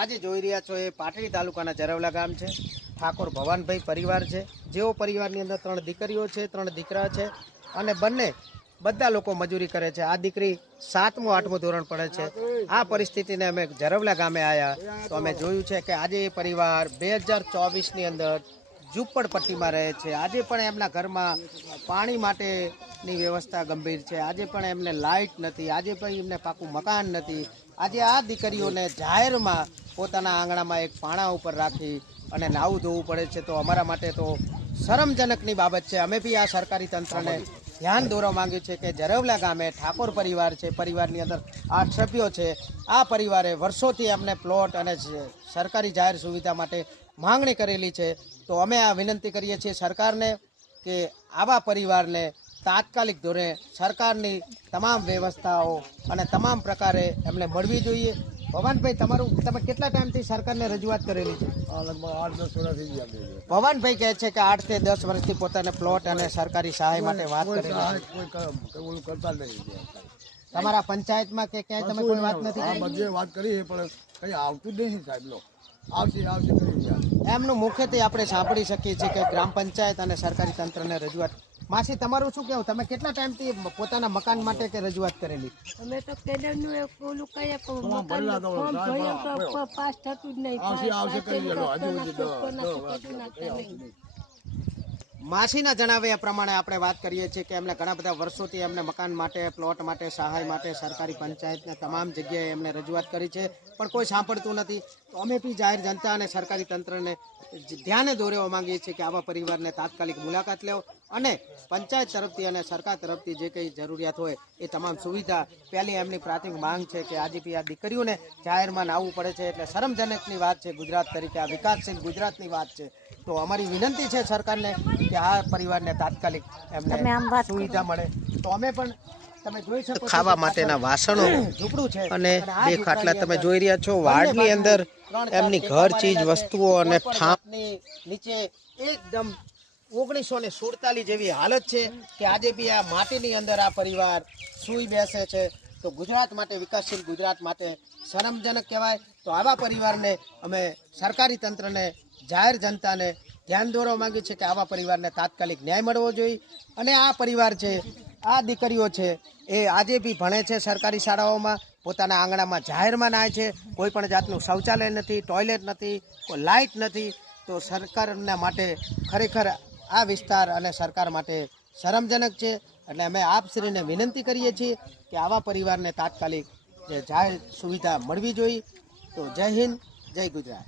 આજે જોઈ રહ્યા છો એ પાટડી તાલુકાના જરવલા ગામ છે। ઠાકોર ભવાનભાઈ પરિવાર છે, જેઓ પરિવારની અંદર 3 દીકરીઓ છે, 3 દીકરા છે અને બધા લોકો મજૂરી કરે છે। આ દીકરી 7મું 8મું ધોરણ પડે છે। આ પરિસ્થિતિને અમે જરવલા ગામે આવ્યા તો અમે જોયું છે કે આજે એ પરિવાર 2024ની અંદર ઝૂંપડપટ્ટીમાં રહે છે। આજે પણ એમના ઘરમાં પાણી માટેની વ્યવસ્થા ગંભીર છે। આજે પણ એમને લાઇટ નથી, આજે પણ એમને પાકું મકાન નથી। આજે આ દીકરીઓને જાહેરમાં પોતાના આંગણામાં એક પાણા ઉપર રાખી અને નાવું ધોવું પડે છે। તો અમારા માટે તો શરમજનકની બાબત છે। અમે બી આ સરકારી તંત્રને ધ્યાન દોરવા માંગ્યું છે કે જરવલા ગામે ઠાકોર પરિવાર છે, પરિવારની અંદર 8 સભ્યો છે। આ પરિવારે વર્ષોથી અમને પ્લોટ અને સરકારી જાહેર સુવિધા માટે માંગણી કરેલી છે। તો અમે આ વિનંતી કરીએ છીએ સરકારને કે આવા પરિવારને તાત્કાલિક ધોરણે સરકારની તમામ વ્યવસ્થાઓ અને તમામ પ્રકારે એમને મળવી જોઈએ। ભવાનભાઈ, તમે કેટલા ટાઈમથી સરકારને રજૂઆત કરેલી છે? લગભગ 8-10 વર્ષ થઈ ગયા। ભવાનભાઈ કહે છે કે 8 થી 10 વર્ષથી પોતાને પ્લોટ અને સરકારી સહાય માટે વાત કરેલી છે। કોઈ કરતા નહીં। તમારા પંચાયતમાં કે ક્યાંય તમે કોઈ વાત નથી કરી? બધે વાત કરી છે પણ કઈ આવતું જ નહીં સાહેબ। લો આવશે કરી ગયા। એમનું મુખ્યત્વે આપણે સાંભળી શકીએ છીએ કે ગ્રામ પંચાયત અને સરકારી તંત્રને રજૂઆત। માસી, તમારું શું કહેવું? તમે કેટલા ટાઈમથી પોતાના મકાન માટે કે રજૂઆત કરેલી? અમે તો કેદરનું ઓલું કહીએ પણ મકાન ફોર્મ ભર્યું તો પાસ થતું જ નહીં। આવશે કરી માસીના જણાવ્યા પ્રમાણે આપણે વાત કરીએ છીએ કે એમને ઘણા બધા વર્ષોથી એમને મકાન માટે, પ્લોટ માટે, સહાય માટે સરકારી પંચાયતને તમામ જગ્યાએ એમને રજૂઆત કરી છે, પણ કોઈ સાંભળતું નથી। તો અમે બી જાહેર જનતા અને સરકારી તંત્રને ધ્યાને દોરવા માંગીએ છીએ કે આવા પરિવારને તાત્કાલિક મુલાકાત લેવો અને પંચાયત તરફથી અને સરકાર તરફથી જે કંઈ જરૂરિયાત હોય એ તમામ સુવિધા। પહેલી એમની પ્રાથમિક માંગ છે કે આજે બી આ દીકરીઓને જાહેરમાં નાવવું પડે છે, એટલે શરમજનકની વાત છે। ગુજરાત તરીકે આ વિકાસશીલ ગુજરાતની વાત છે। તો અમારી વિનંતી છે સરકારને કે આ પરિવારને તાત્કાલિક એમને સુવિધા મળે। તો અમે પણ તમે જોઈ શકો ખાવા માટેના વાસણો, ઝૂંપડું છે અને 2 ખાટલા તમે જોઈ રહ્યા છો। વાડની અંદર એમની ઘર ચીજ વસ્તુઓ અને ઠામની નીચે એકદમ 1947 જેવી હાલત છે કે આજે બી આ માટીની અંદર આ પરિવાર સૂઈ બેસે છે। તો ગુજરાત માટે, વિકાસશીલ ગુજરાત માટે શરમજનક કહેવાય। તો આવા પરિવારને અમે સરકારી તંત્રને, જાહેર જનતાને ધ્યાન દોરવા માંગીએ છીએ કે આવા પરિવારને તાત્કાલિક ન્યાય મળવો જોઈએ। અને આ પરિવાર છે, આ દીકરીઓ છે, એ આજે બી ભણે છે સરકારી શાળાઓમાં, પોતાના આંગણામાં જાહેરમાં નાય છે। કોઈ પણ જાતનું શૌચાલય નથી, ટોયલેટ નથી, કોઈ લાઇટ નથી। તો સરકારના માટે ખરેખર આ વિસ્તાર અને સરકાર માટે શરમજનક છે। એટલે અમે આપશ્રીને વિનંતી કરીએ છીએ કે આવા પરિવારને તાત્કાલિક જે જાહેર સુવિધા મળવી જોઈએ। તો જય હિન્દ, જય ગુજરાત।